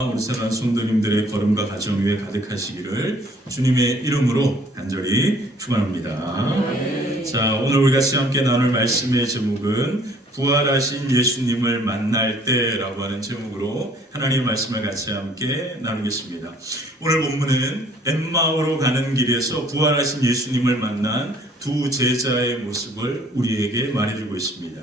우리 사랑하는 성도님들의 걸음과 가정 위에 가득하시기를 주님의 이름으로 간절히 축원합니다. 자, 오늘 우리 같이 함께 나눌 말씀의 제목은 부활하신 예수님을 만날 때라고 하는 제목으로 하나님의 말씀을 같이 함께 나누겠습니다. 오늘 본문은 엠마오로 가는 길에서 부활하신 예수님을 만난 두 제자의 모습을 우리에게 말해주고 있습니다.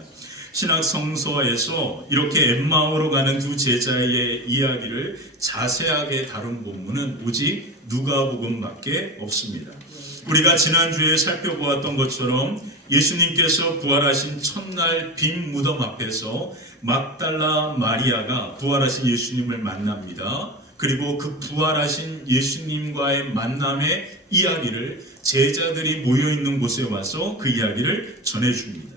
신약 성서에서 이렇게 엠마오로 가는 두 제자의 이야기를 자세하게 다룬 본문은 오직 누가복음밖에 없습니다. 우리가 지난주에 살펴보았던 것처럼 예수님께서 부활하신 첫날 빈 무덤 앞에서 막달라 마리아가 부활하신 예수님을 만납니다. 그리고 그 부활하신 예수님과의 만남의 이야기를 제자들이 모여있는 곳에 와서 그 이야기를 전해줍니다.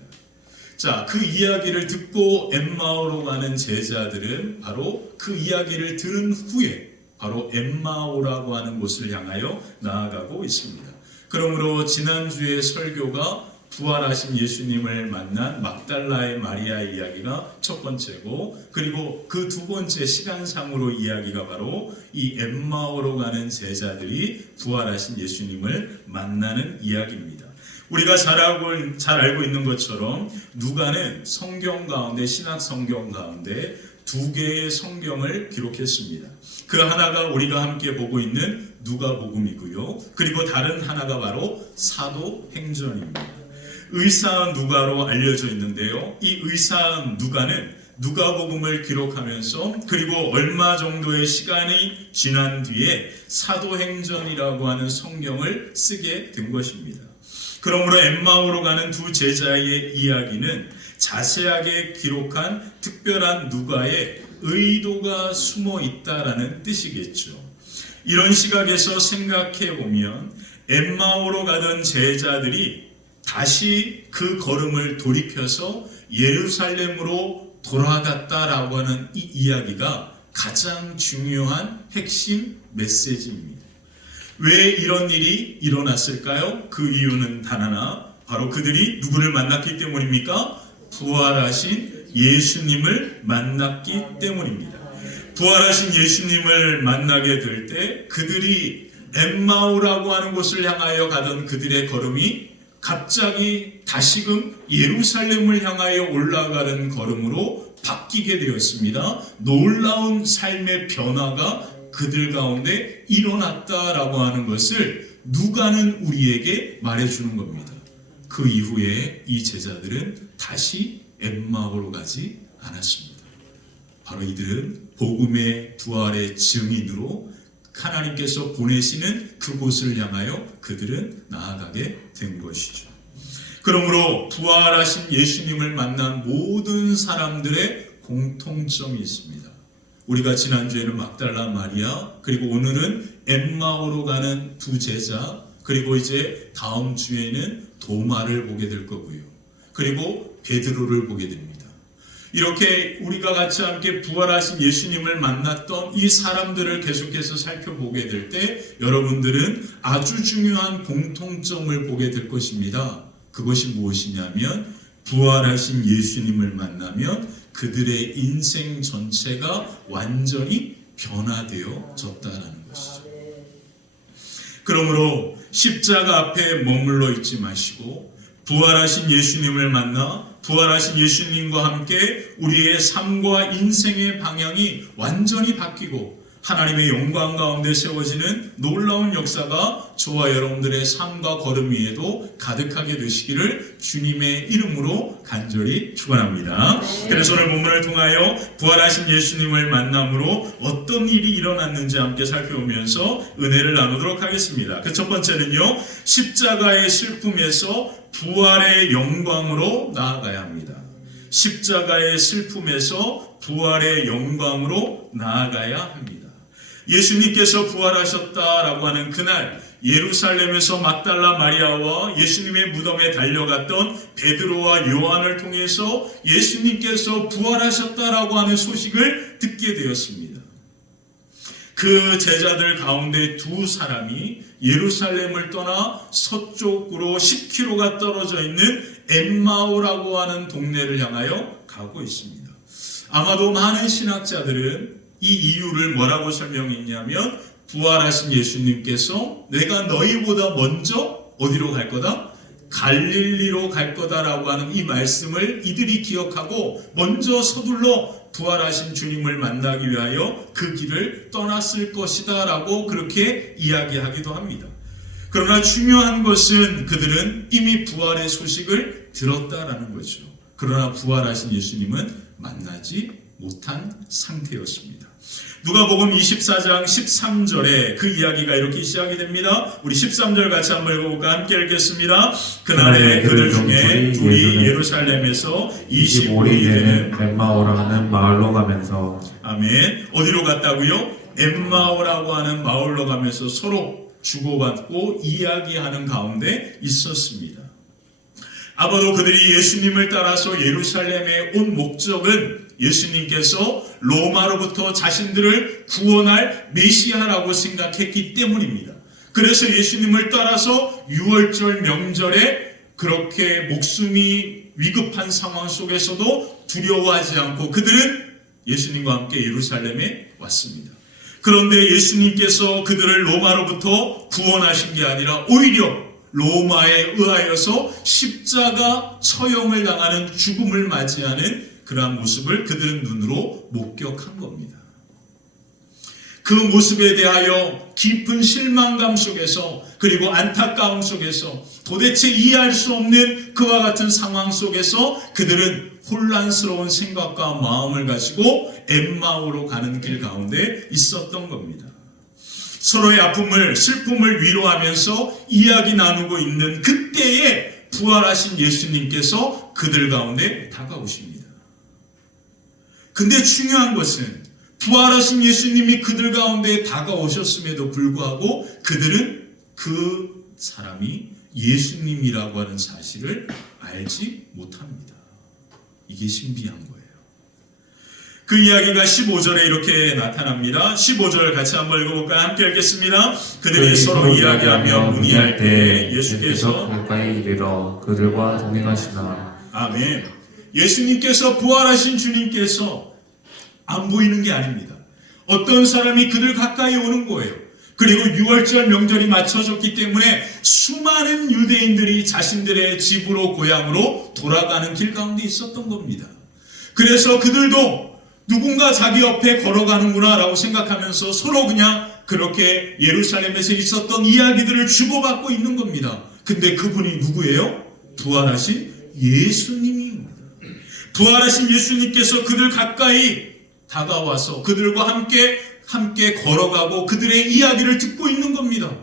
자, 그 이야기를 듣고 엠마오로 가는 제자들은 바로 그 이야기를 들은 후에 바로 엠마오라고 하는 곳을 향하여 나아가고 있습니다. 그러므로 지난주의 설교가 부활하신 예수님을 만난 막달라의 마리아의 이야기가 첫 번째고, 그리고 그 두 번째 시간상으로 이야기가 바로 이 엠마오로 가는 제자들이 부활하신 예수님을 만나는 이야기입니다. 우리가 잘 알고 있는 것처럼 누가는 성경 가운데, 신약 성경 가운데 두 개의 성경을 기록했습니다. 그 하나가 우리가 함께 보고 있는 누가복음이고요. 그리고 다른 하나가 바로 사도행전입니다. 의사은 누가로 알려져 있는데요. 이 의사은 누가는 누가복음을 기록하면서 그리고 얼마 정도의 시간이 지난 뒤에 사도행전이라고 하는 성경을 쓰게 된 것입니다. 그러므로 엠마오로 가는 두 제자의 이야기는 자세하게 기록한 특별한 누가의 의도가 숨어 있다라는 뜻이겠죠. 이런 시각에서 생각해 보면 엠마오로 가던 제자들이 다시 그 걸음을 돌이켜서 예루살렘으로 돌아갔다라고 하는 이 이야기가 가장 중요한 핵심 메시지입니다. 왜 이런 일이 일어났을까요? 그 이유는 단 하나, 바로 그들이 누구를 만났기 때문입니까? 부활하신 예수님을 만났기 때문입니다. 부활하신 예수님을 만나게 될 때 그들이 엠마오라고 하는 곳을 향하여 가던 그들의 걸음이 갑자기 다시금 예루살렘을 향하여 올라가는 걸음으로 바뀌게 되었습니다. 놀라운 삶의 변화가 그들 가운데 일어났다라고 하는 것을 누가는 우리에게 말해주는 겁니다. 그 이후에 이 제자들은 다시 엠마오로 가지 않았습니다. 바로 이들은 복음의 부활의 증인으로 하나님께서 보내시는 그곳을 향하여 그들은 나아가게 된 것이죠. 그러므로 부활하신 예수님을 만난 모든 사람들의 공통점이 있습니다. 우리가 지난주에는 막달라 마리아, 그리고 오늘은 엠마오로 가는 두 제자, 그리고 이제 다음 주에는 도마를 보게 될 거고요. 그리고 베드로를 보게 됩니다. 이렇게 우리가 같이 함께 부활하신 예수님을 만났던 이 사람들을 계속해서 살펴보게 될 때 여러분들은 아주 중요한 공통점을 보게 될 것입니다. 그것이 무엇이냐면 부활하신 예수님을 만나면 그들의 인생 전체가 완전히 변화되어졌다는 것이죠. 그러므로 십자가 앞에 머물러 있지 마시고 부활하신 예수님을 만나 부활하신 예수님과 함께 우리의 삶과 인생의 방향이 완전히 바뀌고 하나님의 영광 가운데 세워지는 놀라운 역사가 저와 여러분들의 삶과 걸음 위에도 가득하게 되시기를 주님의 이름으로 간절히 축원합니다. 그래서 오늘 본문을 통하여 부활하신 예수님을 만남으로 어떤 일이 일어났는지 함께 살펴보면서 은혜를 나누도록 하겠습니다. 그 첫 번째는요, 십자가의 슬픔에서 부활의 영광으로 나아가야 합니다. 십자가의 슬픔에서 부활의 영광으로 나아가야 합니다. 예수님께서 부활하셨다라고 하는 그날 예루살렘에서 막달라 마리아와 예수님의 무덤에 달려갔던 베드로와 요한을 통해서 예수님께서 부활하셨다라고 하는 소식을 듣게 되었습니다. 그 제자들 가운데 두 사람이 예루살렘을 떠나 서쪽으로 10km가 떨어져 있는 엠마오라고 하는 동네를 향하여 가고 있습니다. 아마도 많은 신학자들은 이 이유를 뭐라고 설명했냐면 부활하신 예수님께서 내가 너희보다 먼저 어디로 갈 거다? 갈릴리로 갈 거다라고 하는 이 말씀을 이들이 기억하고 먼저 서둘러 부활하신 주님을 만나기 위하여 그 길을 떠났을 것이다 라고 그렇게 이야기하기도 합니다. 그러나 중요한 것은 그들은 이미 부활의 소식을 들었다라는 거죠. 그러나 부활하신 예수님은 만나지 못한 상태였습니다. 누가복음 24장 13절에 그 이야기가 이렇게 시작이 됩니다. 우리 13절 같이 한번 읽어볼까? 함께 읽겠습니다. 그날에 그들 중에 둘이 예루살렘에서 25리 되는 엠마오라는 마을로 가면서 아멘. 어디로 갔다고요? 엠마오라고 하는 마을로 가면서 서로 주고받고 이야기하는 가운데 있었습니다. 아마도 그들이 예수님을 따라서 예루살렘에 온 목적은 예수님께서 로마로부터 자신들을 구원할 메시아라고 생각했기 때문입니다. 그래서 예수님을 따라서 유월절 명절에 그렇게 목숨이 위급한 상황 속에서도 두려워하지 않고 그들은 예수님과 함께 예루살렘에 왔습니다. 그런데 예수님께서 그들을 로마로부터 구원하신 게 아니라 오히려 로마에 의하여서 십자가 처형을 당하는 죽음을 맞이하는 그러한 모습을 그들은 눈으로 목격한 겁니다. 그 모습에 대하여 깊은 실망감 속에서 그리고 안타까움 속에서 도대체 이해할 수 없는 그와 같은 상황 속에서 그들은 혼란스러운 생각과 마음을 가지고 엠마오로 가는 길 가운데 있었던 겁니다. 서로의 아픔을 슬픔을 위로하면서 이야기 나누고 있는 그때에 부활하신 예수님께서 그들 가운데 다가오십니다. 근데 중요한 것은 부활하신 예수님이 그들 가운데 다가오셨음에도 불구하고 그들은 그 사람이 예수님이라고 하는 사실을 알지 못합니다. 이게 신비한 거예요. 그 이야기가 15절에 이렇게 나타납니다. 15절 같이 한번 읽어볼까요? 함께 읽겠습니다. 그들이 서로 이야기하며 문의할 때 예수께서 가까이 이르러 그들과 동행하시나. 아멘. 예수님께서 부활하신 주님께서 안 보이는 게 아닙니다. 어떤 사람이 그들 가까이 오는 거예요. 그리고 유월절 명절이 맞춰졌기 때문에 수많은 유대인들이 자신들의 집으로 고향으로 돌아가는 길 가운데 있었던 겁니다. 그래서 그들도 누군가 자기 옆에 걸어가는구나 라고 생각하면서 서로 그냥 그렇게 예루살렘에서 있었던 이야기들을 주고받고 있는 겁니다. 근데 그분이 누구예요? 부활하신 예수님입니다. 부활하신 예수님께서 그들 가까이 다가와서 그들과 함께 걸어가고 그들의 이야기를 듣고 있는 겁니다.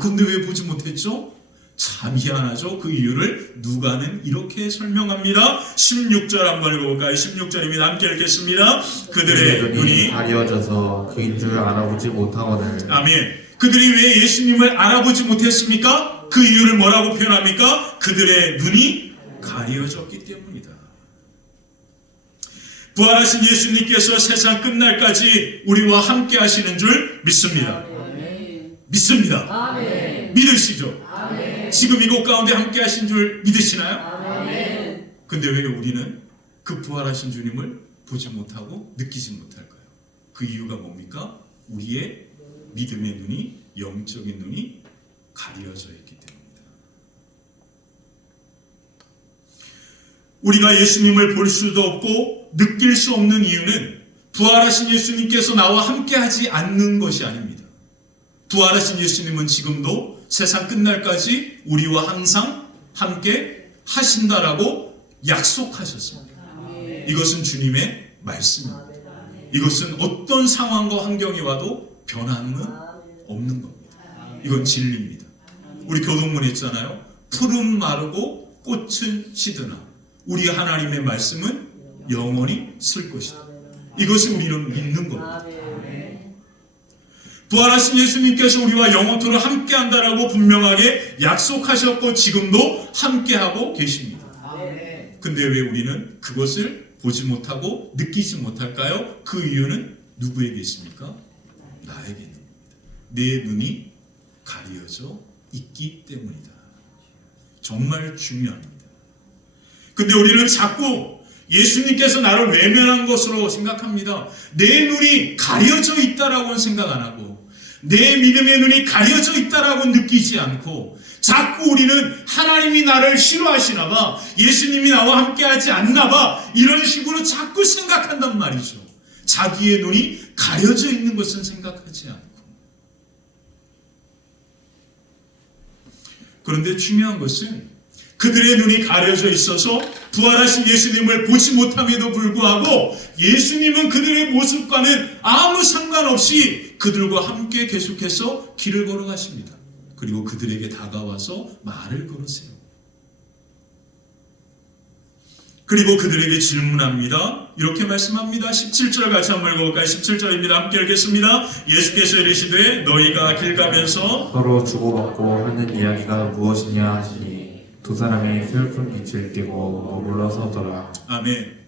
근데 왜 보지 못했죠? 참 희한하죠. 그 이유를 누가는 이렇게 설명합니다. 16절 한번 읽어볼까요? 16절입니다. 함께 읽겠습니다. 그들의 눈이 가려져서 그인 줄 알아보지 못하거늘. 아멘. 그들이 왜 예수님을 알아보지 못했습니까? 그 이유를 뭐라고 표현합니까? 그들의 눈이 가려졌기 때문이다. 부활하신 예수님께서 세상 끝날까지 우리와 함께 하시는 줄 믿습니다. 믿습니다. 아멘. 믿으시죠? 아멘. 지금 이곳 가운데 함께 하신 줄 믿으시나요? 아멘. 근데 왜 우리는 그 부활하신 주님을 보지 못하고 느끼지 못할까요? 그 이유가 뭡니까? 우리의 믿음의 눈이, 영적인 눈이 가려져 있기 때문입니다. 우리가 예수님을 볼 수도 없고 느낄 수 없는 이유는 부활하신 예수님께서 나와 함께 하지 않는 것이 아닙니다. 부활하신 예수님은 지금도 세상 끝날까지 우리와 항상 함께 하신다라고 약속하셨습니다. 이것은 주님의 말씀입니다. 이것은 어떤 상황과 환경이 와도 변함은 없는 겁니다. 이건 진리입니다. 우리 교동문에 있잖아요. 풀은 마르고 꽃은 시드나 우리 하나님의 말씀은 영원히 쓸 것이다. 이것을 우리는 믿는 겁니다. 부활하신 예수님께서 우리와 영원토록 함께한다라고 분명하게 약속하셨고 지금도 함께하고 계십니다. 근데 왜 우리는 그것을 보지 못하고 느끼지 못할까요? 그 이유는 누구에게 있습니까? 나에게 있는 겁니다. 내 눈이 가려져 있기 때문이다. 정말 중요합니다. 근데 우리는 자꾸 예수님께서 나를 외면한 것으로 생각합니다. 내 눈이 가려져 있다라고는 생각 안 하고 내 믿음의 눈이 가려져 있다라고 느끼지 않고 자꾸 우리는 하나님이 나를 싫어하시나 봐, 예수님이 나와 함께하지 않나 봐, 이런 식으로 자꾸 생각한단 말이죠. 자기의 눈이 가려져 있는 것은 생각하지 않고. 그런데 중요한 것은 그들의 눈이 가려져 있어서 부활하신 예수님을 보지 못함에도 불구하고 예수님은 그들의 모습과는 아무 상관없이 그들과 함께 계속해서 길을 걸어가십니다. 그리고 그들에게 다가와서 말을 걸으세요. 그리고 그들에게 질문합니다. 이렇게 말씀합니다. 17절 같이 한번 읽어볼까요? 17절입니다. 함께 읽겠습니다. 예수께서 이르시되 너희가 길 가면서 서로 주고받고 하는 이야기가 무엇이냐 하시니 두 사람이 슬픈 빛을 띠고 머물러 서더라. 아멘.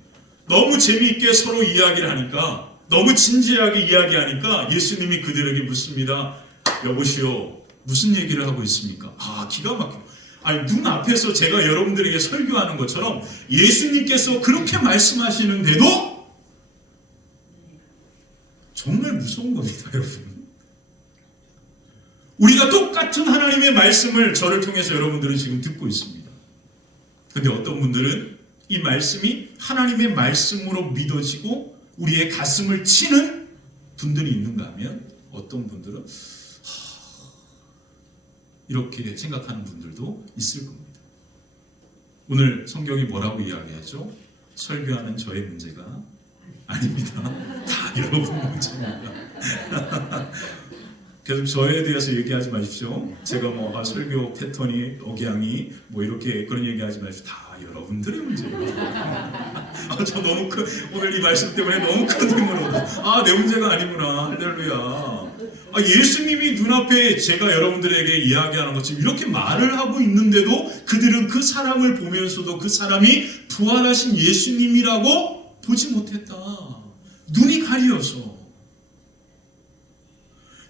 너무 재미있게 서로 이야기를 하니까, 너무 진지하게 이야기하니까 예수님이 그들에게 묻습니다. 여보시오, 무슨 얘기를 하고 있습니까? 기가 막혀. 아니, 눈 앞에서 제가 여러분들에게 설교하는 것처럼 예수님께서 그렇게 말씀하시는데도 정말 무서운 겁니다, 여러분. 우리가 똑같은 하나님의 말씀을 저를 통해서 여러분들은 지금 듣고 있습니다. 근데 어떤 분들은 이 말씀이 하나님의 말씀으로 믿어지고 우리의 가슴을 치는 분들이 있는가 하면 어떤 분들은 이렇게 생각하는 분들도 있을 겁니다. 오늘 성경이 뭐라고 이야기하죠? 설교하는 저의 문제가 아닙니다. 다 여러분 문제입니다. 계속 저에 대해서 얘기하지 마십시오. 제가 설교 패턴이, 억양이 이렇게 그런 얘기하지 마십시오. 다 여러분들의 문제입니다. 저 너무 오늘 이 말씀 때문에 너무 큰 힘으로 내 문제가 아니구나. 할렐루야. 예수님이 눈앞에 제가 여러분들에게 이야기하는 것처럼 이렇게 말을 하고 있는데도 그들은 그 사람을 보면서도 그 사람이 부활하신 예수님이라고 보지 못했다. 눈이 가려서.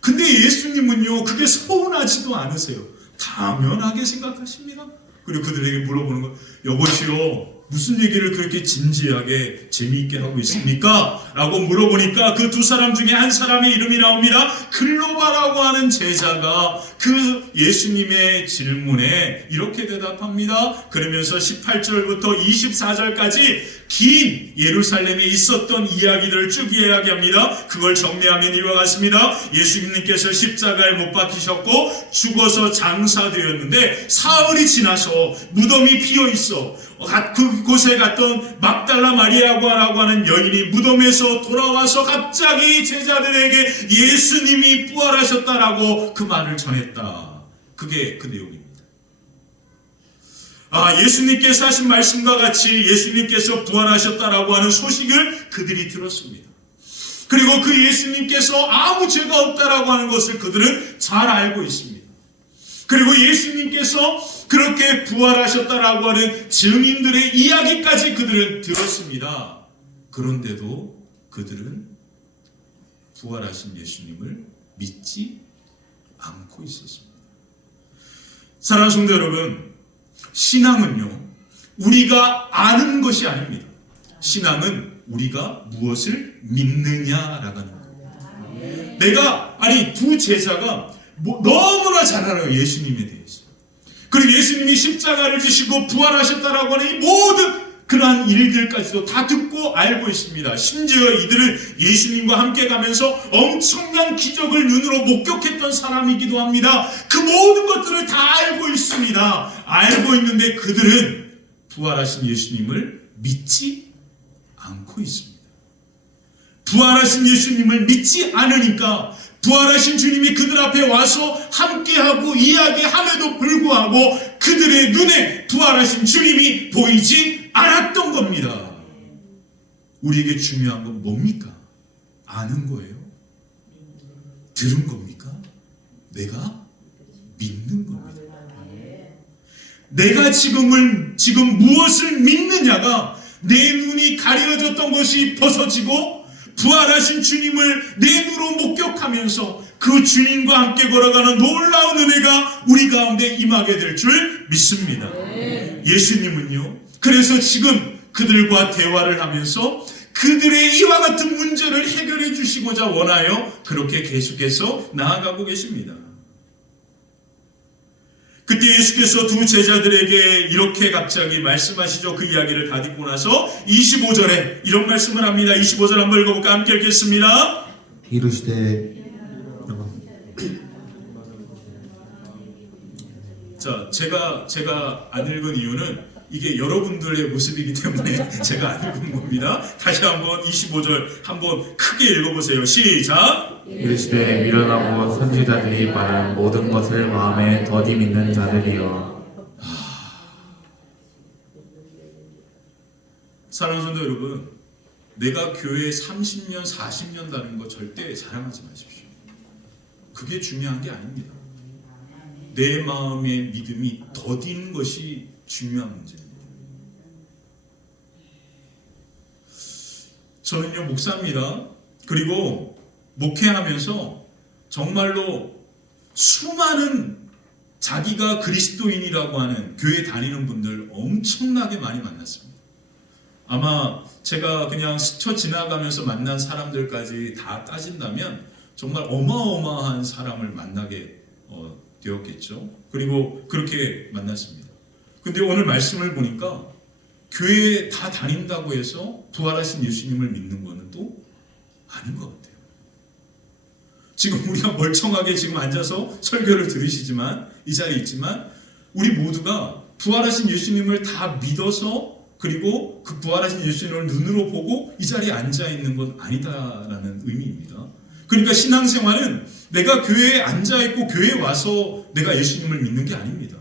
근데 예수님은요, 그게 서운하지도 않으세요. 당연하게 생각하십니다. 그리고 그들에게 물어보는 거, 여보시오, 무슨 얘기를 그렇게 진지하게 재미있게 하고 있습니까? 라고 물어보니까 그 두 사람 중에 한 사람의 이름이 나옵니다. 글로바라고 하는 제자가 그 예수님의 질문에 이렇게 대답합니다. 그러면서 18절부터 24절까지 긴 예루살렘에 있었던 이야기들을 쭉 이야기합니다. 그걸 정리하면 이와 같습니다. 예수님께서 십자가에 못 박히셨고 죽어서 장사되었는데 사흘이 지나서 무덤이 비어있어 그곳에 갔던 막달라 마리아라고 하는 여인이 무덤에서 돌아와서 갑자기 제자들에게 예수님이 부활하셨다라고 그 말을 전했다. 그게 그 내용입니다. 예수님께서 하신 말씀과 같이 예수님께서 부활하셨다라고 하는 소식을 그들이 들었습니다. 그리고 그 예수님께서 아무 죄가 없다라고 하는 것을 그들은 잘 알고 있습니다. 그리고 예수님께서 그렇게 부활하셨다라고 하는 증인들의 이야기까지 그들은 들었습니다. 그런데도 그들은 부활하신 예수님을 믿지 않고 있었습니다. 사랑하는 성도 여러분, 신앙은요, 우리가 아는 것이 아닙니다. 신앙은 우리가 무엇을 믿느냐라고 하는 거예요. 내가, 두 제자가 너무나 잘 알아요, 예수님에 대해서. 그리고 예수님이 십자가를 지시고 부활하셨다라고 하는 이 모든 그러한 일들까지도 다 듣고 알고 있습니다. 심지어 이들은 예수님과 함께 가면서 엄청난 기적을 눈으로 목격했던 사람이기도 합니다. 그 모든 것들을 다 알고 있습니다. 알고 있는데 그들은 부활하신 예수님을 믿지 않고 있습니다. 부활하신 예수님을 믿지 않으니까 부활하신 주님이 그들 앞에 와서 함께하고 이야기함에도 불구하고 그들의 눈에 부활하신 주님이 보이지 않았던 겁니다. 우리에게 중요한 건 뭡니까? 아는 거예요? 들은 겁니까? 내가 믿는 겁니다. 내가 지금 무엇을 믿느냐가 내 눈이 가려졌던 것이 벗어지고 부활하신 주님을 내 눈으로 목격하면서 그 주님과 함께 걸어가는 놀라운 은혜가 우리 가운데 임하게 될 줄 믿습니다. 예수님은요, 그래서 지금 그들과 대화를 하면서 그들의 이와 같은 문제를 해결해 주시고자 원하여 그렇게 계속해서 나아가고 계십니다. 그때 예수께서 두 제자들에게 이렇게 갑자기 말씀하시죠. 그 이야기를 다 듣고 나서 25절에 이런 말씀을 합니다. 25절 한번 읽어볼까? 함께 읽겠습니다. 이르시되 자, 제가 안 읽은 이유는 이게 여러분들의 모습이기 때문에 제가 안 읽은 겁니다. 다시 한번 25절 한번 크게 읽어보세요. 시작! 이르시되 미련하고 선지자들이 말한 모든 것을 마음에 더디 믿는 자들이여. 사랑하는 성도 여러분, 내가 교회 30년, 40년 다닌 거 절대 자랑하지 마십시오. 그게 중요한 게 아닙니다. 내 마음의 믿음이 더딘 것이 중요한 문제입니다. 저는요, 목사입니다. 그리고 목회하면서 정말로 수많은 자기가 그리스도인이라고 하는 교회 다니는 분들 엄청나게 많이 만났습니다. 아마 제가 그냥 스쳐 지나가면서 만난 사람들까지 다 따진다면 정말 어마어마한 사람을 만나게 되었겠죠. 그리고 그렇게 만났습니다. 근데 오늘 말씀을 보니까 교회에 다 다닌다고 해서 부활하신 예수님을 믿는 것은 또 아닌 것 같아요. 지금 우리가 멀쩡하게 지금 앉아서 설교를 들으시지만 이 자리에 있지만 우리 모두가 부활하신 예수님을 다 믿어서 그리고 그 부활하신 예수님을 눈으로 보고 이 자리에 앉아 있는 건 아니다라는 의미입니다. 그러니까 신앙생활은 내가 교회에 앉아있고 교회에 와서 내가 예수님을 믿는 게 아닙니다.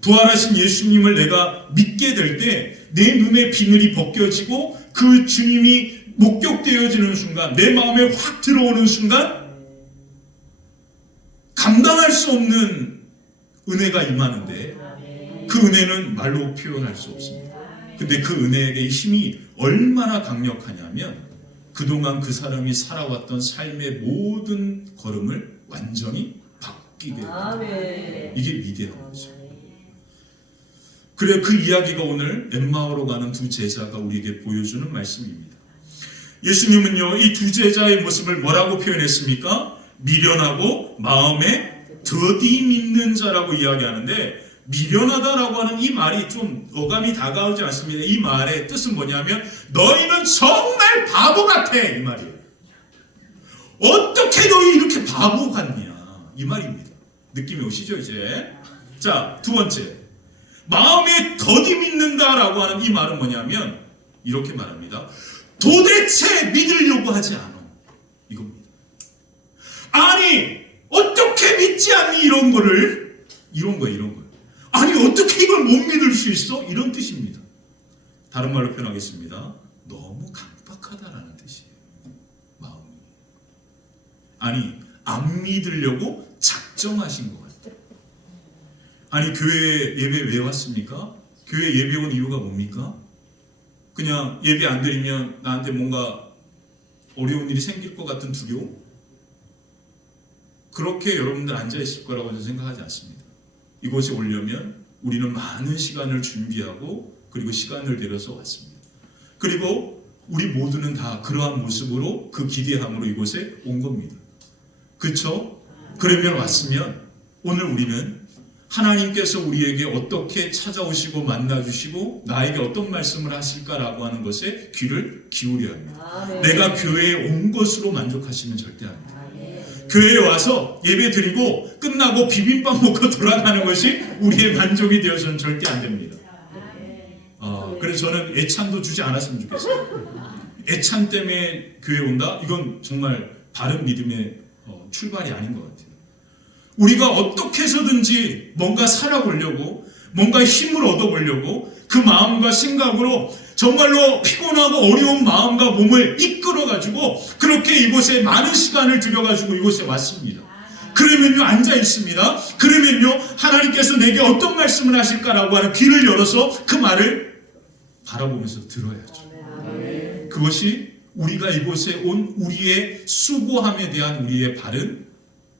부활하신 예수님을 내가 믿게 될 때 내 눈의 비늘이 벗겨지고 그 주님이 목격되어지는 순간, 내 마음에 확 들어오는 순간 감당할 수 없는 은혜가 임하는데 그 은혜는 말로 표현할 수 없습니다. 근데 그 은혜의 힘이 얼마나 강력하냐면 그동안 그 사람이 살아왔던 삶의 모든 걸음을 완전히 바뀌게 됩니다. 이게 위대한 거죠. 그래 그 이야기가 오늘 엠마오로 가는 두 제자가 우리에게 보여주는 말씀입니다. 예수님은요, 이 두 제자의 모습을 뭐라고 표현했습니까? 미련하고 마음에 더디 믿는 자라고 이야기하는데, 미련하다라고 하는 이 말이 좀 어감이 다가오지 않습니다. 이 말의 뜻은 뭐냐면 너희는 정말 바보 같아, 이 말이에요. 어떻게 너희 이렇게 바보 같냐, 이 말입니다. 느낌이 오시죠 이제? 자, 두 번째, 마음에 더디 믿는다라고 하는 이 말은 뭐냐면 이렇게 말합니다. 도대체 믿으려고 하지 않아, 이겁니다. 아니 어떻게 믿지 않니, 이런 거예요. 아니 어떻게 이걸 못 믿을 수 있어? 이런 뜻입니다. 다른 말로 표현하겠습니다. 너무 강박하다라는 뜻이에요. 마음이. 아니 안 믿으려고 작정하신 것 같아요. 아니 교회 예배 왜 왔습니까? 교회 예배 온 이유가 뭡니까? 그냥 예배 안 드리면 나한테 뭔가 어려운 일이 생길 것 같은 두려움? 그렇게 여러분들 앉아 있을 거라고 저는 생각하지 않습니다. 이곳에 오려면 우리는 많은 시간을 준비하고 그리고 시간을 들여서 왔습니다. 그리고 우리 모두는 다 그러한 모습으로 그 기대함으로 이곳에 온 겁니다. 그렇죠? 그러면 왔으면 오늘 우리는 하나님께서 우리에게 어떻게 찾아오시고 만나주시고 나에게 어떤 말씀을 하실까라고 하는 것에 귀를 기울여야 합니다. 내가 교회에 온 것으로 만족하시면 절대 안 됩니다. 교회에 와서 예배 드리고 끝나고 비빔밥 먹고 돌아가는 것이 우리의 만족이 되어서는 절대 안 됩니다. 그래서 저는 애찬도 주지 않았으면 좋겠어요. 애찬 때문에 교회에 온다? 이건 정말 바른 믿음의 출발이 아닌 것 같아요. 우리가 어떻게 해서든지 뭔가 살아보려고, 뭔가 힘을 얻어보려고 그 마음과 생각으로 정말로 피곤하고 어려운 마음과 몸을 이끌어가지고 그렇게 이곳에 많은 시간을 들여가지고 이곳에 왔습니다. 그러면요 앉아 있습니다. 그러면요 하나님께서 내게 어떤 말씀을 하실까라고 하는 귀를 열어서 그 말을 바라보면서 들어야죠. 그것이 우리가 이곳에 온 우리의 수고함에 대한 우리의 바른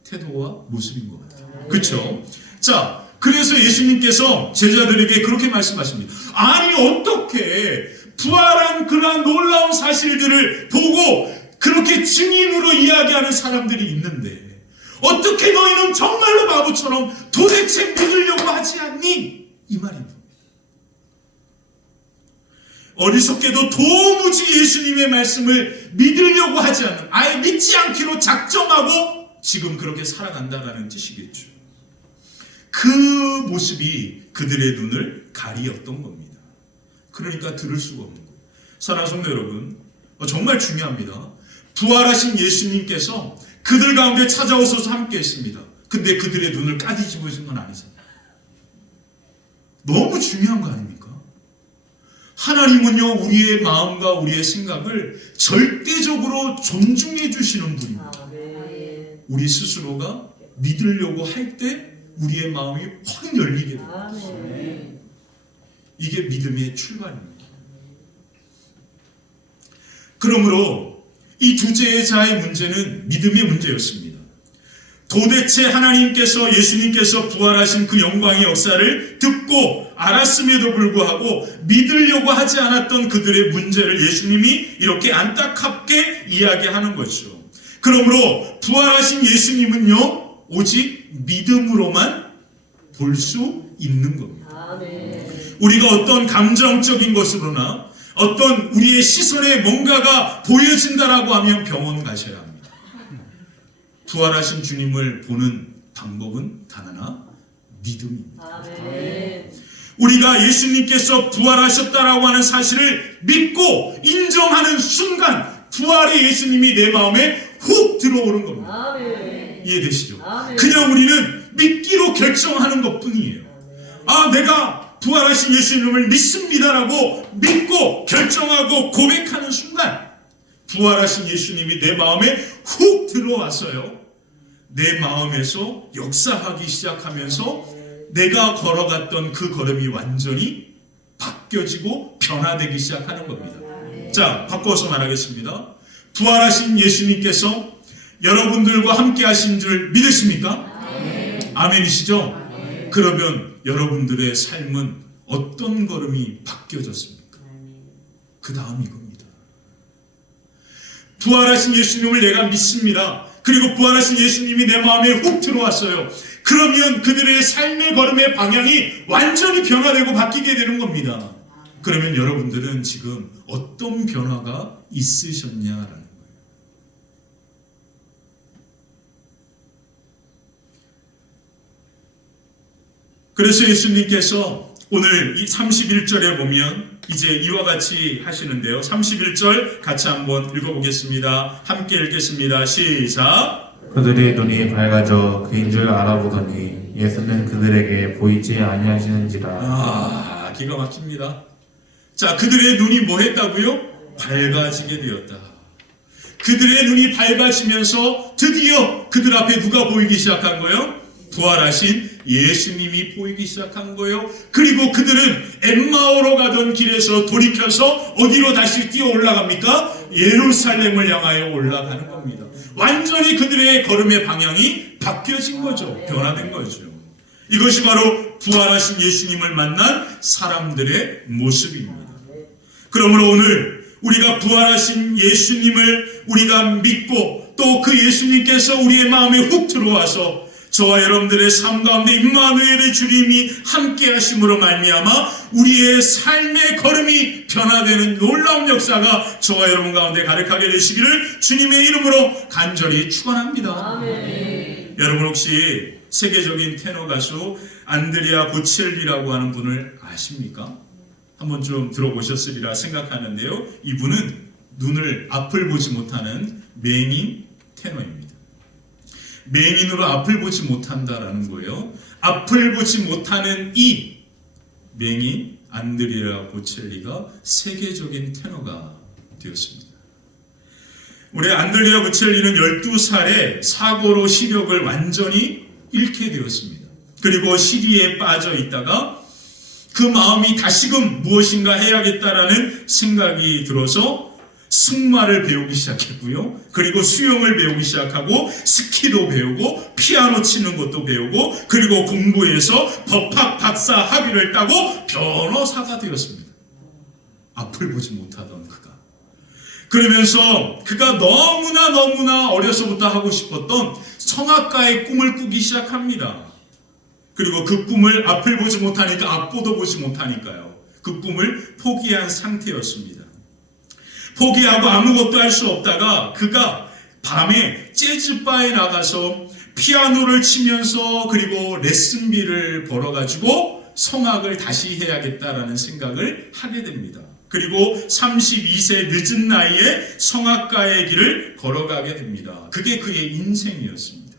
태도와 모습인 것 같아요. 그렇죠? 자, 그래서 예수님께서 제자들에게 그렇게 말씀하십니다. 아니 어떻게 부활한 그러한 놀라운 사실들을 보고 그렇게 증인으로 이야기하는 사람들이 있는데 어떻게 너희는 정말로 바보처럼 도대체 믿으려고 하지 않니? 이 말입니다. 어리석게도 도무지 예수님의 말씀을 믿으려고 하지 않는, 아예 믿지 않기로 작정하고 지금 그렇게 살아간다는 뜻이겠죠. 그 모습이 그들의 눈을 가리었던 겁니다. 그러니까 들을 수가 없는 거예요. 사랑하는 성도 여러분, 정말 중요합니다. 부활하신 예수님께서 그들 가운데 찾아오셔서 함께 했습니다. 근데 그들의 눈을 까뒤집으신 건 아니잖아요. 너무 중요한 거 아닙니까? 하나님은요, 우리의 마음과 우리의 생각을 절대적으로 존중해 주시는 분입니다. 우리 스스로가 믿으려고 할 때 우리의 마음이 확 열리게 됩니다. 이게 믿음의 출발입니다. 그러므로 이 두 제자의 문제는 믿음의 문제였습니다. 도대체 하나님께서, 예수님께서 부활하신 그 영광의 역사를 듣고 알았음에도 불구하고 믿으려고 하지 않았던 그들의 문제를 예수님이 이렇게 안타깝게 이야기하는 것이죠. 그러므로 부활하신 예수님은요, 오직 믿음으로만 볼 수 있는 겁니다. 우리가 어떤 감정적인 것으로나 어떤 우리의 시선에 뭔가가 보여진다라고 하면 병원 가셔야 합니다. 부활하신 주님을 보는 방법은 단 하나, 믿음입니다. 우리가 예수님께서 부활하셨다라고 하는 사실을 믿고 인정하는 순간 부활의 예수님이 내 마음에 훅 들어오는 겁니다. 이해되시죠? 그냥 우리는 믿기로 결정하는 것뿐이에요. 아, 내가 부활하신 예수님을 믿습니다라고 믿고 결정하고 고백하는 순간 부활하신 예수님이 내 마음에 훅 들어와서요, 내 마음에서 역사하기 시작하면서 내가 걸어갔던 그 걸음이 완전히 바뀌어지고 변화되기 시작하는 겁니다. 자, 바꿔서 말하겠습니다. 부활하신 예수님께서 여러분들과 함께 하신 줄 믿으십니까? 아멘이시죠? 그러면 여러분들의 삶은 어떤 걸음이 바뀌어졌습니까? 그 다음 이겁니다. 부활하신 예수님을 내가 믿습니다. 그리고 부활하신 예수님이 내 마음에 훅 들어왔어요. 그러면 그들의 삶의 걸음의 방향이 완전히 변화되고 바뀌게 되는 겁니다. 그러면 여러분들은 지금 어떤 변화가 있으셨냐라는 거예요. 그래서 예수님께서 오늘 이 31절에 보면 이제 이와 같이 하시는데요. 31절 같이 한번 읽어보겠습니다. 함께 읽겠습니다. 시작. 그들의 눈이 밝아져 그인 줄 알아보더니 예수는 그들에게 보이지 아니하시는지라. 기가 막힙니다. 자, 그들의 눈이 뭐 했다고요? 밝아지게 되었다. 그들의 눈이 밝아지면서 드디어 그들 앞에 누가 보이기 시작한 거예요? 부활하신 예수님이 보이기 시작한 거예요. 그리고 그들은 엠마오로 가던 길에서 돌이켜서 어디로 다시 뛰어 올라갑니까? 예루살렘을 향하여 올라가는 겁니다. 완전히 그들의 걸음의 방향이 바뀌어진 거죠. 변화된 거죠. 이것이 바로 부활하신 예수님을 만난 사람들의 모습입니다. 그러므로 오늘 우리가 부활하신 예수님을 우리가 믿고 또 그 예수님께서 우리의 마음에 훅 들어와서 저와 여러분들의 삶 가운데 임마누엘의 주님이 함께 하심으로 말미암아 우리의 삶의 걸음이 변화되는 놀라운 역사가 저와 여러분 가운데 가득하게 되시기를 주님의 이름으로 간절히 축원합니다. 아멘. 여러분 혹시 세계적인 테너 가수 안드레아 보첼리라고 하는 분을 아십니까? 한번 좀 들어보셨으리라 생각하는데요. 이분은 눈을 앞을 보지 못하는 맹인 테너입니다. 맹인으로 앞을 보지 못한다라는 거예요. 앞을 보지 못하는 이 맹인 안드레아 보첼리가 세계적인 테너가 되었습니다. 우리 안드레아 보첼리는 12살에 사고로 시력을 완전히 잃게 되었습니다. 그리고 시리에 빠져 있다가 그 마음이 다시금 무엇인가 해야겠다라는 생각이 들어서 승마를 배우기 시작했고요. 그리고 수영을 배우기 시작하고 스키도 배우고 피아노 치는 것도 배우고 그리고 공부해서 법학 박사 학위를 따고 변호사가 되었습니다. 앞을 보지 못하던 그가, 그러면서 그가 너무나 어려서부터 하고 싶었던 성악가의 꿈을 꾸기 시작합니다. 그리고 그 꿈을 앞을 보지 못하니까, 앞보도 보지 못하니까요, 그 꿈을 포기한 상태였습니다. 포기하고 아무것도 할 수 없다가 그가 밤에 재즈바에 나가서 피아노를 치면서 그리고 레슨비를 벌어가지고 성악을 다시 해야겠다라는 생각을 하게 됩니다. 그리고 32세 늦은 나이에 성악가의 길을 걸어가게 됩니다. 그게 그의 인생이었습니다.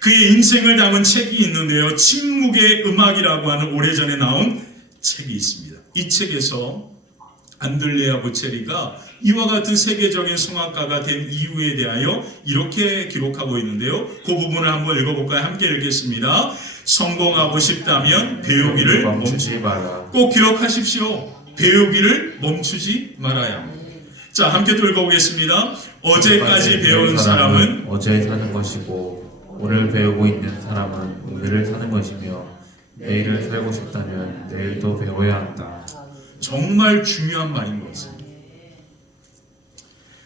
그의 인생을 담은 책이 있는데요, 침묵의 음악이라고 하는 오래전에 나온 책이 있습니다. 이 책에서 안들레아 보첼리가 이와 같은 세계적인 성악가가 된 이유에 대하여 이렇게 기록하고 있는데요, 그 부분을 한번 읽어볼까요? 함께 읽겠습니다. 성공하고 싶다면 배우기를 멈추지 마라. 꼭 기억하십시오. 배우기를 멈추지 말아야 합니다. 자, 함께 또 읽어보겠습니다. 어제까지 배운 사람은 어제 사는 것이고, 오늘 배우고 있는 사람은 오늘을 사는 것이며, 내일을 살고 싶다면 내일도 배워야 한다. 정말 중요한 말인 것 같습니다.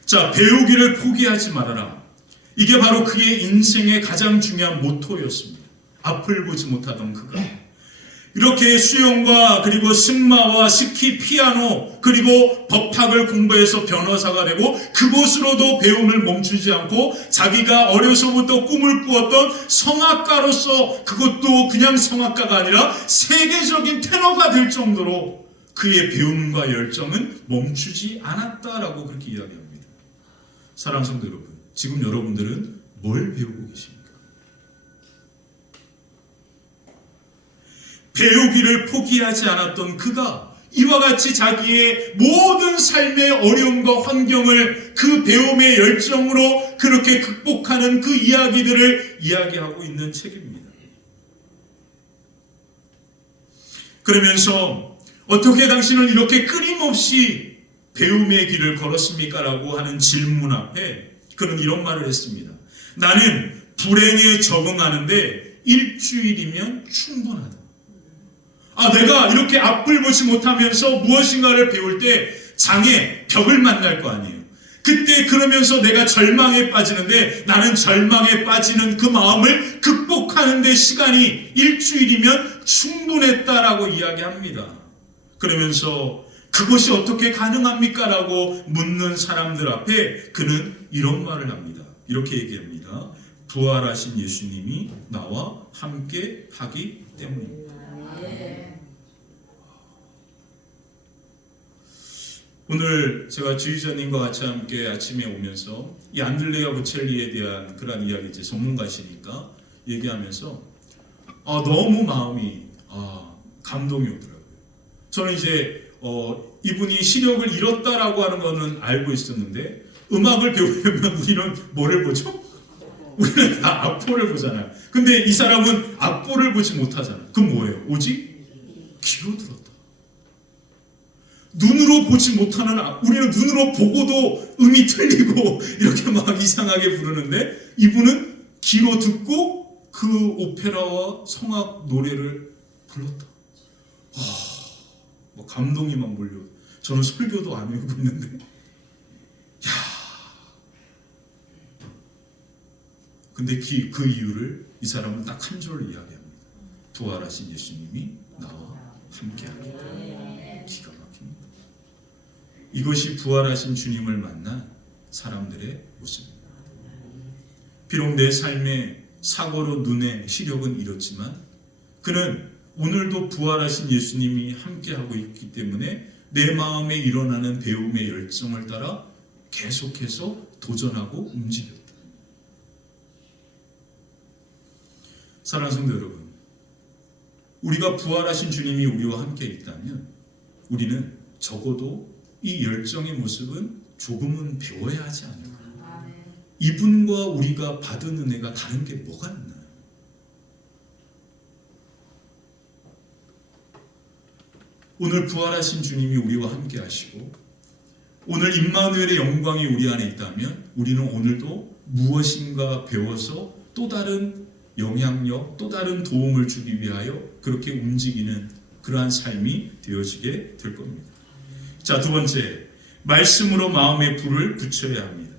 자, 배우기를 포기하지 말아라. 이게 바로 그의 인생의 가장 중요한 모토였습니다. 앞을 보지 못하던 그가 이렇게 수영과 그리고 승마와 스키, 피아노 그리고 법학을 공부해서 변호사가 되고, 그곳으로도 배움을 멈추지 않고 자기가 어려서부터 꿈을 꾸었던 성악가로서, 그것도 그냥 성악가가 아니라 세계적인 테너가 될 정도로 그의 배움과 열정은 멈추지 않았다라고 그렇게 이야기합니다. 사랑하는 성도 여러분, 지금 여러분들은 뭘 배우고 계십니까? 배우기를 포기하지 않았던 그가 이와 같이 자기의 모든 삶의 어려움과 환경을 그 배움의 열정으로 그렇게 극복하는 그 이야기들을 이야기하고 있는 책입니다. 그러면서 어떻게 당신은 이렇게 끊임없이 배움의 길을 걸었습니까? 라고 하는 질문 앞에 그는 이런 말을 했습니다. 나는 불행에 적응하는데 일주일이면 충분하다. 내가 이렇게 앞을 보지 못하면서 무엇인가를 배울 때 장애, 벽을 만날 거 아니에요. 그때 그러면서 내가 절망에 빠지는데, 나는 절망에 빠지는 그 마음을 극복하는 데 시간이 일주일이면 충분했다라고 이야기합니다. 그러면서 그것이 어떻게 가능합니까? 라고 묻는 사람들 앞에 그는 이런 말을 합니다. 이렇게 얘기합니다. 부활하신 예수님이 나와 함께 하기 때문입니다. 오늘 제가 지휘자님과 같이 함께 아침에 오면서 이 안들레아 보첼리에 대한 그런 이야기, 이제 전문가시니까 얘기하면서 너무 마음이 감동이 오더라고요. 저는 이제 이분이 시력을 잃었다라고 하는 거는 알고 있었는데, 음악을 배우려면 우리는 뭐를 보죠? 우리는 다 악보를 보잖아요. 근데 이 사람은 악보를 보지 못하잖아요. 그럼 뭐예요? 오직 귀로 들었다. 눈으로 보지 못하는, 우리는 눈으로 보고도 음이 틀리고 이렇게 막 이상하게 부르는데, 이분은 귀로 듣고 그 오페라와 성악 노래를 불렀다. 뭐 감동이 막 몰려. 저는 설교도 안 외우고 있는데, 근데 그 이유를 이 사람은 딱 한 줄로 이야기합니다. 부활하신 예수님이 나와 함께하겠다. 기가 막힙니다. 이것이 부활하신 주님을 만난 사람들의 모습입니다. 비록 내 삶에 사고로 눈에 시력은 잃었지만, 그는 오늘도 부활하신 예수님이 함께하고 있기 때문에 내 마음에 일어나는 배움의 열정을 따라 계속해서 도전하고 움직였다. 사랑하는 성도 여러분, 우리가 부활하신 주님이 우리와 함께 있다면 우리는 적어도 이 열정의 모습은 조금은 배워야 하지 않을까. 이분과 우리가 받은 은혜가 다른 게 뭐가 있나요? 오늘 부활하신 주님이 우리와 함께 하시고, 오늘 임마누엘의 영광이 우리 안에 있다면 우리는 오늘도 무엇인가 배워서 또 다른 영향력, 또 다른 도움을 주기 위하여 그렇게 움직이는 그러한 삶이 되어지게 될 겁니다. 자, 두 번째, 말씀으로 마음에 불을 붙여야 합니다.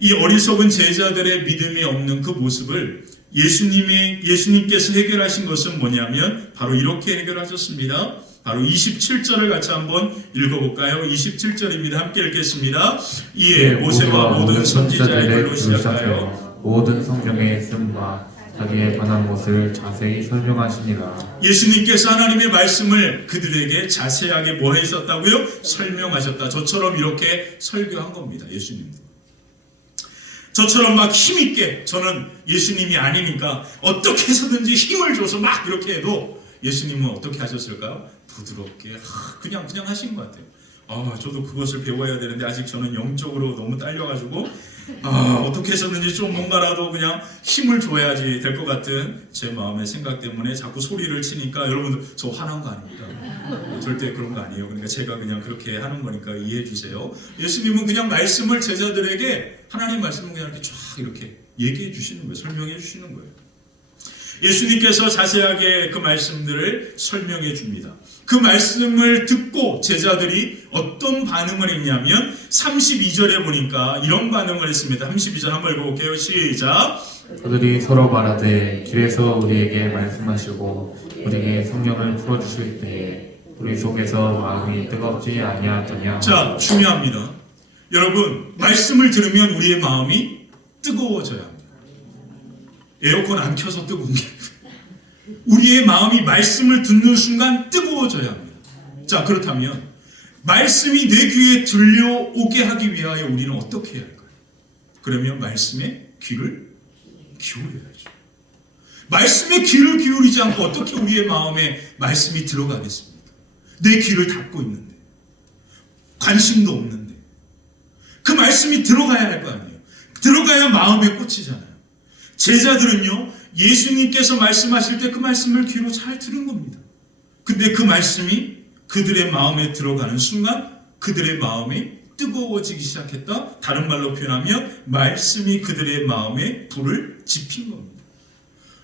이 어리석은 제자들의 믿음이 없는 그 모습을 예수님께서 해결하신 것은 뭐냐면 바로 이렇게 해결하셨습니다. 바로 27절을 같이 한번 읽어볼까요? 27절입니다. 함께 읽겠습니다. 이에 모세와 모든 선지자의 글로 시작하여 모든 성경에 쓴 바 자기에 관한 것을 자세히 설명하시니라. 예수님께서 하나님의 말씀을 그들에게 자세하게 뭐 하셨다고요? 설명하셨다. 저처럼 이렇게 설교한 겁니다. 예수님도. 저처럼 막 힘있게, 저는 예수님이 아니니까 어떻게 해서든지 힘을 줘서 막 이렇게 해도 예수님은 어떻게 하셨을까요? 부드럽게 그냥 하신 것 같아요. 저도 그것을 배워야 되는데 아직 저는 영적으로 너무 딸려가지고 어떻게 해서든지 좀 뭔가라도 그냥 힘을 줘야지 될 것 같은 제 마음의 생각 때문에 자꾸 소리를 치니까 여러분들 저 화난 거 아닙니다. 절대 그런 거 아니에요. 그러니까 제가 그냥 그렇게 하는 거니까 이해해 주세요. 예수님은 그냥 말씀을 제자들에게 하나님 말씀을 그냥 이렇게 쫙 이렇게 얘기해 주시는 거예요. 설명해 주시는 거예요. 예수님께서 자세하게 그 말씀들을 설명해 줍니다. 그 말씀을 듣고 제자들이 어떤 반응을 했냐면 32절에 보니까 이런 반응을 했습니다. 32절 한번 읽어볼게요. 시작. 그들이 서로 말하되 길에서 우리에게 말씀하시고 우리에게 성경을 풀어주실 때에 우리 속에서 마음이 뜨겁지 아니하더냐. 자, 중요합니다. 여러분, 말씀을 들으면 우리의 마음이 뜨거워져야 합니다. 에어컨 안 켜서 뜨거운 게 우리의 마음이 말씀을 듣는 순간 뜨거워져야 합니다. 자, 그렇다면 말씀이 내 귀에 들려오게 하기 위하여 우리는 어떻게 해야 할까요? 그러면 말씀에 귀를 기울여야죠. 말씀에 귀를 기울이지 않고 어떻게 우리의 마음에 말씀이 들어가겠습니까? 내 귀를 닫고 있는데, 관심도 없는데 그 말씀이 들어가야 할 거 아니에요. 들어가야 마음에 꽂히잖아요. 제자들은요, 예수님께서 말씀하실 때 그 말씀을 귀로 잘 들은 겁니다. 근데 그 말씀이 그들의 마음에 들어가는 순간 그들의 마음이 뜨거워지기 시작했다. 다른 말로 표현하면 말씀이 그들의 마음에 불을 지핀 겁니다.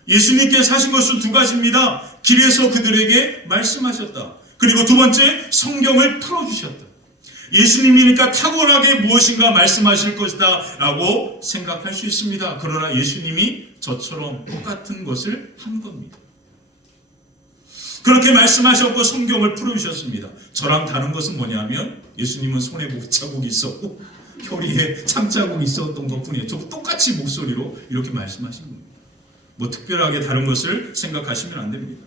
예수님께서 하신 것은 두 가지입니다. 길에서 그들에게 말씀하셨다. 그리고 두 번째, 성경을 풀어주셨다. 예수님이니까 탁월하게 무엇인가 말씀하실 것이다 라고 생각할 수 있습니다. 그러나 예수님이 저처럼 똑같은 것을 한 겁니다. 그렇게 말씀하셨고 성경을 풀어주셨습니다. 저랑 다른 것은 뭐냐면 예수님은 손에 못자국이 있었고 혀리에 참자국이 있었던 것뿐이에요. 저 똑같이 목소리로 이렇게 말씀하신 겁니다. 뭐 특별하게 다른 것을 생각하시면 안 됩니다.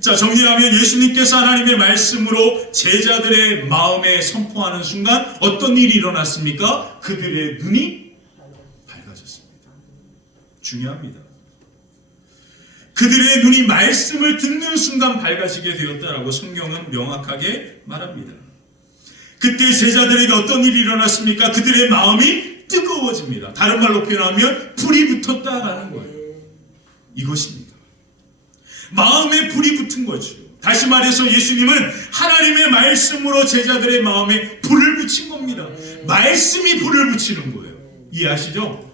자, 정리하면 예수님께서 하나님의 말씀으로 제자들의 마음에 선포하는 순간 어떤 일이 일어났습니까? 그들의 눈이 밝아졌습니다. 중요합니다. 그들의 눈이 말씀을 듣는 순간 밝아지게 되었다라고 성경은 명확하게 말합니다. 그때 제자들에게 어떤 일이 일어났습니까? 그들의 마음이 뜨거워집니다. 다른 말로 표현하면 불이 붙었다라는 거예요. 이것입니다. 마음에 불이 붙은 거죠. 다시 말해서 예수님은 하나님의 말씀으로 제자들의 마음에 불을 붙인 겁니다. 말씀이 불을 붙이는 거예요. 이해하시죠?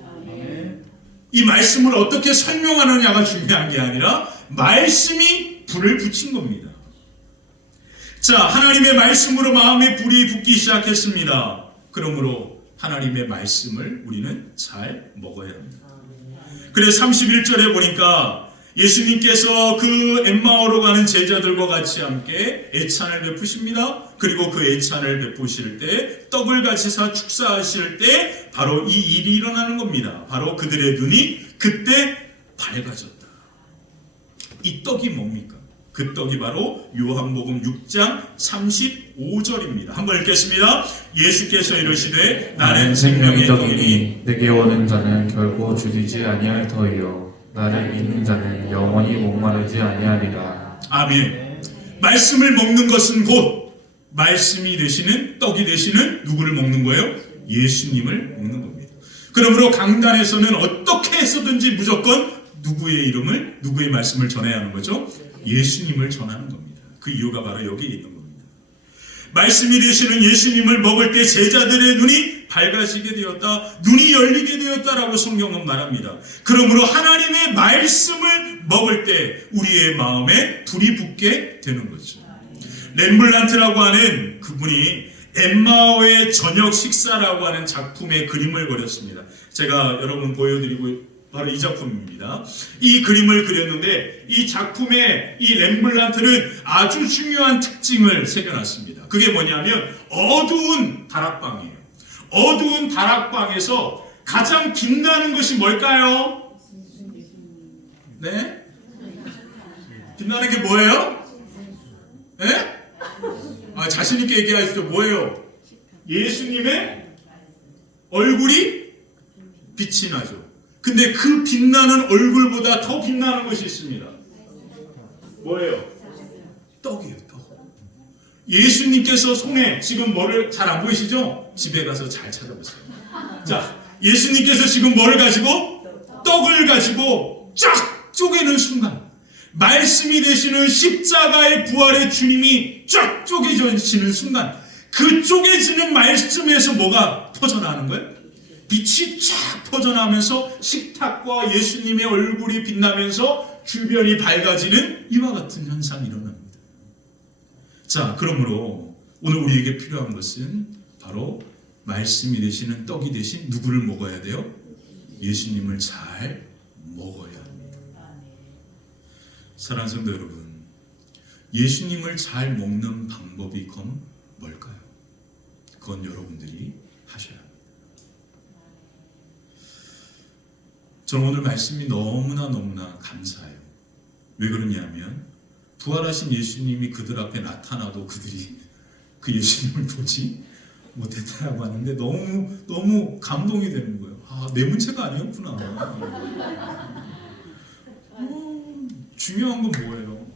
이 말씀을 어떻게 설명하느냐가 중요한 게 아니라 말씀이 불을 붙인 겁니다. 자, 하나님의 말씀으로 마음에 불이 붙기 시작했습니다. 그러므로 하나님의 말씀을 우리는 잘 먹어야 합니다. 그래서 31절에 보니까 예수님께서 그 엠마오로 가는 제자들과 같이 함께 애찬을 베푸십니다. 그리고 그 애찬을 베푸실 때 떡을 가지사 축사하실 때 바로 이 일이 일어나는 겁니다. 바로 그들의 눈이 그때 밝아졌다. 이 떡이 뭡니까? 그 떡이 바로 요한복음 6장 35절입니다. 한번 읽겠습니다. 예수께서 이르시되 나는 생명의 떡이니 내게 오는 자는 결코 죽이지 아니할 터이요 나를 믿는 자는 영원히 목마르지 아니하리라. 아멘. 말씀을 먹는 것은 곧 말씀이 되시는 떡이 되시는 누구를 먹는 거예요? 예수님을 먹는 겁니다. 그러므로 강단에서는 어떻게 해서든지 무조건 누구의 이름을, 누구의 말씀을 전해야 하는 거죠? 예수님을 전하는 겁니다. 그 이유가 바로 여기에 있는 겁니다. 말씀이 되시는 예수님을 먹을 때 제자들의 눈이 밝아지게 되었다, 눈이 열리게 되었다라고 성경은 말합니다. 그러므로 하나님의 말씀을 먹을 때 우리의 마음에 불이 붙게 되는 거죠. 렘블란트라고 하는 그분이 엠마오의 저녁 식사라고 하는 작품의 그림을 그렸습니다. 제가 여러분 보여드리고 바로 이 작품입니다. 이 그림을 그렸는데 이 작품의 이 렘블란트는 아주 중요한 특징을 새겨놨습니다. 그게 뭐냐면 어두운 다락방이에요. 어두운 다락방에서 가장 빛나는 것이 뭘까요? 네? 빛나는 게 뭐예요? 네? 자신 있게 얘기하시죠. 뭐예요? 예수님의 얼굴이 빛이 나죠. 근데 그 빛나는 얼굴보다 더 빛나는 것이 있습니다. 뭐예요? 떡이에요. 떡. 예수님께서 손에 지금 뭐를 잘 안 보이시죠? 집에 가서 잘 찾아보세요. 자, 예수님께서 지금 뭐를 가지고? 떡을 가지고 쫙 쪼개는 순간 말씀이 되시는 십자가의 부활의 주님이 쫙 쪼개지는 순간 그 쪼개지는 말씀에서 뭐가 퍼져나가는 거예요? 빛이 쫙 퍼져나면서 식탁과 예수님의 얼굴이 빛나면서 주변이 밝아지는 이와 같은 현상이 일어납니다. 자, 그러므로 오늘 우리에게 필요한 것은 바로 말씀이 되시는 떡이 되신 누구를 먹어야 돼요? 예수님을 잘 먹어야 합니다. 사랑하는 성도 여러분, 예수님을 잘 먹는 방법이 그건 뭘까요? 그건 여러분들이 하셔야 합니다. 저는 오늘 말씀이 너무나 감사해요. 왜 그러냐면 부활하신 예수님이 그들 앞에 나타나도 그들이 그 예수님을 보지 못했다라고 하는데 너무 감동이 되는 거예요. 내 문제가 아니었구나. 중요한 건 뭐예요?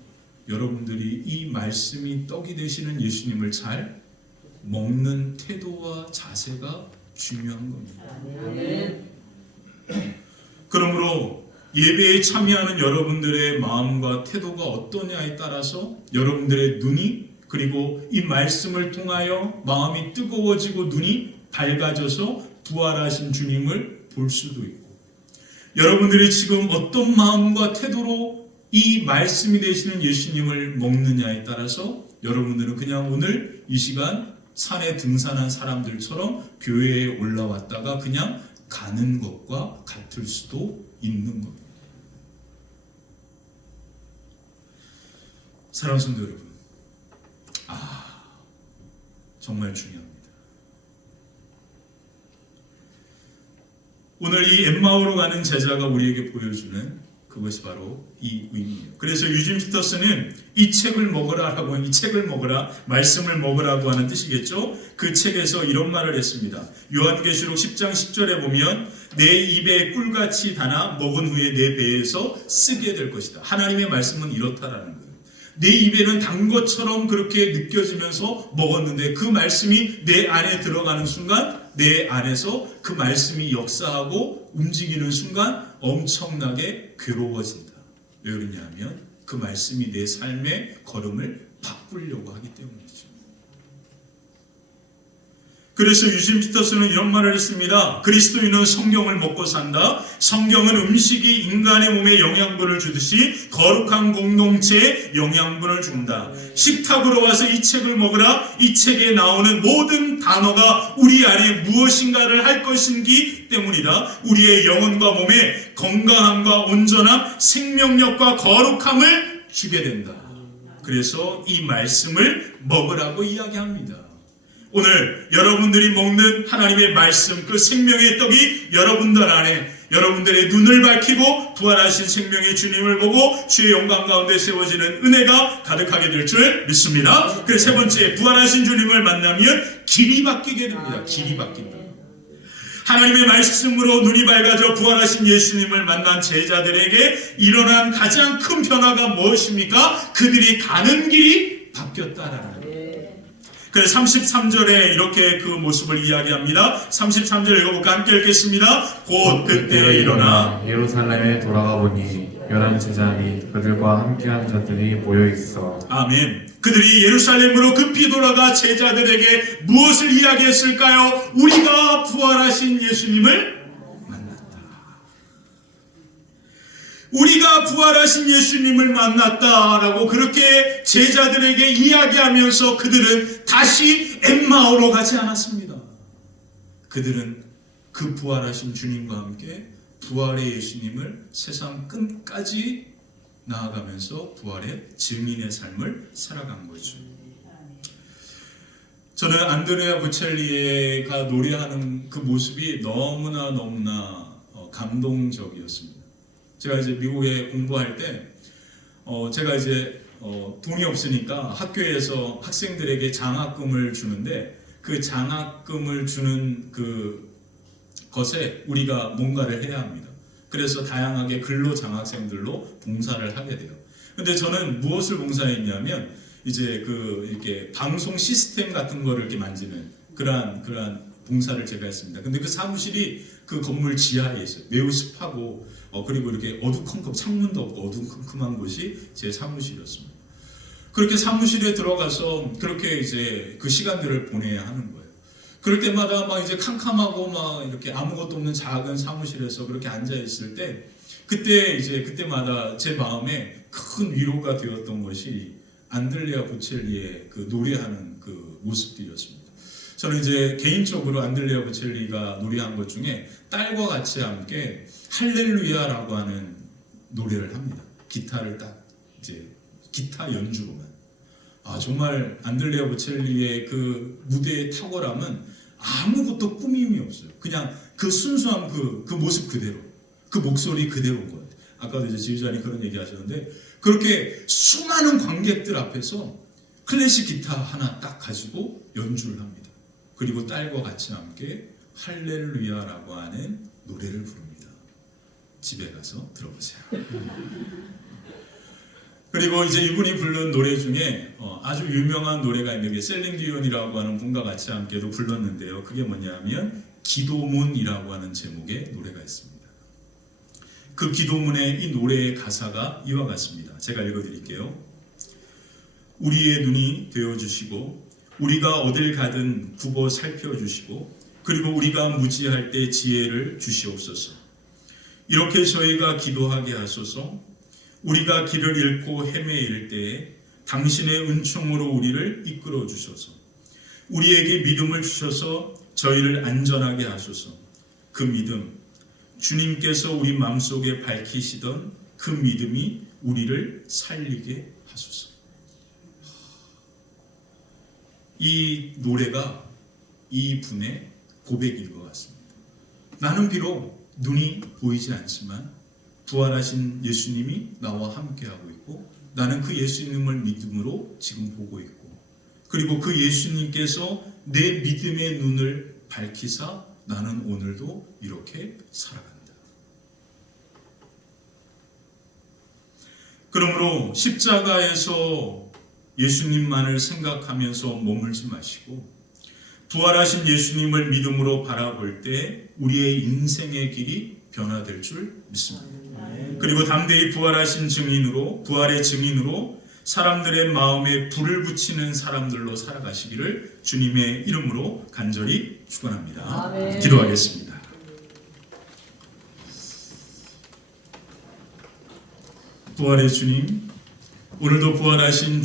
여러분들이 이 말씀이 떡이 되시는 예수님을 잘 먹는 태도와 자세가 중요한 겁니다. 그러므로 예배에 참여하는 여러분들의 마음과 태도가 어떠냐에 따라서 여러분들의 눈이 그리고 이 말씀을 통하여 마음이 뜨거워지고 눈이 밝아져서 부활하신 주님을 볼 수도 있고 여러분들이 지금 어떤 마음과 태도로 이 말씀이 되시는 예수님을 먹느냐에 따라서 여러분들은 그냥 오늘 이 시간 산에 등산한 사람들처럼 교회에 올라왔다가 그냥 가는 것과 같을 수도 있는 겁니다. 사랑하는 성도 여러분, 정말 중요합니다. 오늘 이 엠마오로 가는 제자가 우리에게 보여주는 그것이 바로 이 의미예요. 그래서 유진 피터스는 이 책을 먹으라라고 이 책을 먹으라, 말씀을 먹으라고 하는 뜻이겠죠. 그 책에서 이런 말을 했습니다. 요한계시록 10장 10절에 보면 내 입에 꿀같이 달아 먹은 후에 내 배에서 쓰게 될 것이다. 하나님의 말씀은 이렇다라는 거예요. 내 입에는 단 것처럼 그렇게 느껴지면서 먹었는데 그 말씀이 내 안에 들어가는 순간 내 안에서 그 말씀이 역사하고 움직이는 순간 엄청나게 괴로워진다. 왜 그러냐면 그 말씀이 내 삶의 걸음을 바꾸려고 하기 때문이죠. 그래서 유진 피터스는 이런 말을 했습니다. 그리스도인은 성경을 먹고 산다. 성경은 음식이 인간의 몸에 영양분을 주듯이 거룩한 공동체에 영양분을 준다. 식탁으로 와서 이 책을 먹으라. 이 책에 나오는 모든 단어가 우리 안에 무엇인가를 할 것이기 때문이다. 우리의 영혼과 몸에 건강함과 온전함, 생명력과 거룩함을 주게 된다. 그래서 이 말씀을 먹으라고 이야기합니다. 오늘 여러분들이 먹는 하나님의 말씀, 그 생명의 떡이 여러분들 안에 여러분들의 눈을 밝히고 부활하신 생명의 주님을 보고 주의 영광 가운데 세워지는 은혜가 가득하게 될 줄 믿습니다. 그래서 세 번째, 부활하신 주님을 만나면 길이 바뀌게 됩니다. 길이 바뀐다. 하나님의 말씀으로 눈이 밝아져 부활하신 예수님을 만난 제자들에게 일어난 가장 큰 변화가 무엇입니까? 그들이 가는 길이 바뀌었다라는 거예요. 그래서 33절에 이렇게 그 모습을 이야기합니다. 33절 읽어볼까? 함께 읽겠습니다. 곧 그때에 일어나 예루살렘에 돌아가 보니 11 제자 및 그들과 함께한 자들이 모여 있어. 아멘. 그들이 예루살렘으로 급히 돌아가 제자들에게 무엇을 이야기했을까요? 우리가 부활하신 예수님을 만났다. 우리가 부활하신 예수님을 만났다라고 그렇게 제자들에게 이야기하면서 그들은 다시 엠마오로 가지 않았습니다. 그들은 그 부활하신 주님과 함께 부활의 예수님을 세상 끝까지 나아가면서 부활의 증인의 삶을 살아간 거죠. 저는 안드레아 보첼리가 노래하는 그 모습이 너무나 감동적이었습니다. 제가 이제 미국에 공부할 때 제가 이제 돈이 없으니까 학교에서 학생들에게 장학금을 주는데 그 장학금을 주는 그 것에 우리가 뭔가를 해야 합니다. 그래서 다양하게 근로장학생들로 봉사를 하게 돼요. 근데 저는 무엇을 봉사했냐면 이제 이렇게 방송 시스템 같은 거를 이렇게 만지는 그러한 봉사를 제가 했습니다. 근데 그 사무실이 그 건물 지하에 있어요. 매우 습하고 그리고 이렇게 어두컴컴 창문도 없고 어두컴컴한 곳이 제 사무실이었습니다. 그렇게 사무실에 들어가서 그렇게 이제 그 시간들을 보내야 하는 거예요. 그럴 때마다 막 이제 캄캄하고 막 이렇게 아무것도 없는 작은 사무실에서 그렇게 앉아 있을 때 그때마다 제 마음에 큰 위로가 되었던 것이 안드레아 보첼리의 그 노래하는 그 모습들이었습니다. 저는 이제 개인적으로 안드레아 보첼리가 노래한 것 중에 딸과 같이 함께 할렐루야라고 하는 노래를 합니다. 기타를 딱 이제 기타 연주로만. 정말 안드레아 보첼리의 그 무대의 탁월함은 아무것도 꾸밈이 없어요. 그냥 그 순수한 그 모습 그대로, 그 목소리 그대로인 것 같아요. 아까도 이제 지휘자님 그런 얘기 하셨는데 그렇게 수많은 관객들 앞에서 클래식 기타 하나 딱 가지고 연주를 합니다. 그리고 딸과 같이 함께 할렐루야라고 하는 노래를 부릅니다. 집에 가서 들어보세요. 그리고 이제 이분이 부른 노래 중에 아주 유명한 노래가 있는 게 셀린 디온이라고 하는 분과 같이 함께도 불렀는데요. 그게 뭐냐면 기도문이라고 하는 제목의 노래가 있습니다. 그 기도문의 이 노래의 가사가 이와 같습니다. 제가 읽어드릴게요. 우리의 눈이 되어주시고 우리가 어딜 가든 굽어 살펴주시고 그리고 우리가 무지할 때 지혜를 주시옵소서. 이렇게 저희가 기도하게 하소서. 우리가 길을 잃고 헤매일 때에 당신의 은총으로 우리를 이끌어 주셔서 우리에게 믿음을 주셔서 저희를 안전하게 하소서. 그 믿음, 주님께서 우리 마음속에 밝히시던 그 믿음이 우리를 살리게 하소서. 이 노래가 이 분의 고백일 것 같습니다. 나는 비록 눈이 보이지 않지만 부활하신 예수님이 나와 함께하고 있고 나는 그 예수님을 믿음으로 지금 보고 있고 그리고 그 예수님께서 내 믿음의 눈을 밝히사 나는 오늘도 이렇게 살아간다. 그러므로 십자가에서 예수님만을 생각하면서 머물지 마시고 부활하신 예수님을 믿음으로 바라볼 때 우리의 인생의 길이 변화될 줄 믿습니다. 그리고 담대히 부활하신 증인으로 부활의 증인으로 사람들의 마음에 불을 붙이는 사람들로 살아가시기를 주님의 이름으로 간절히 축원합니다. 아멘. 기도하겠습니다. 부활의 주님, 오늘도 부활하신 주님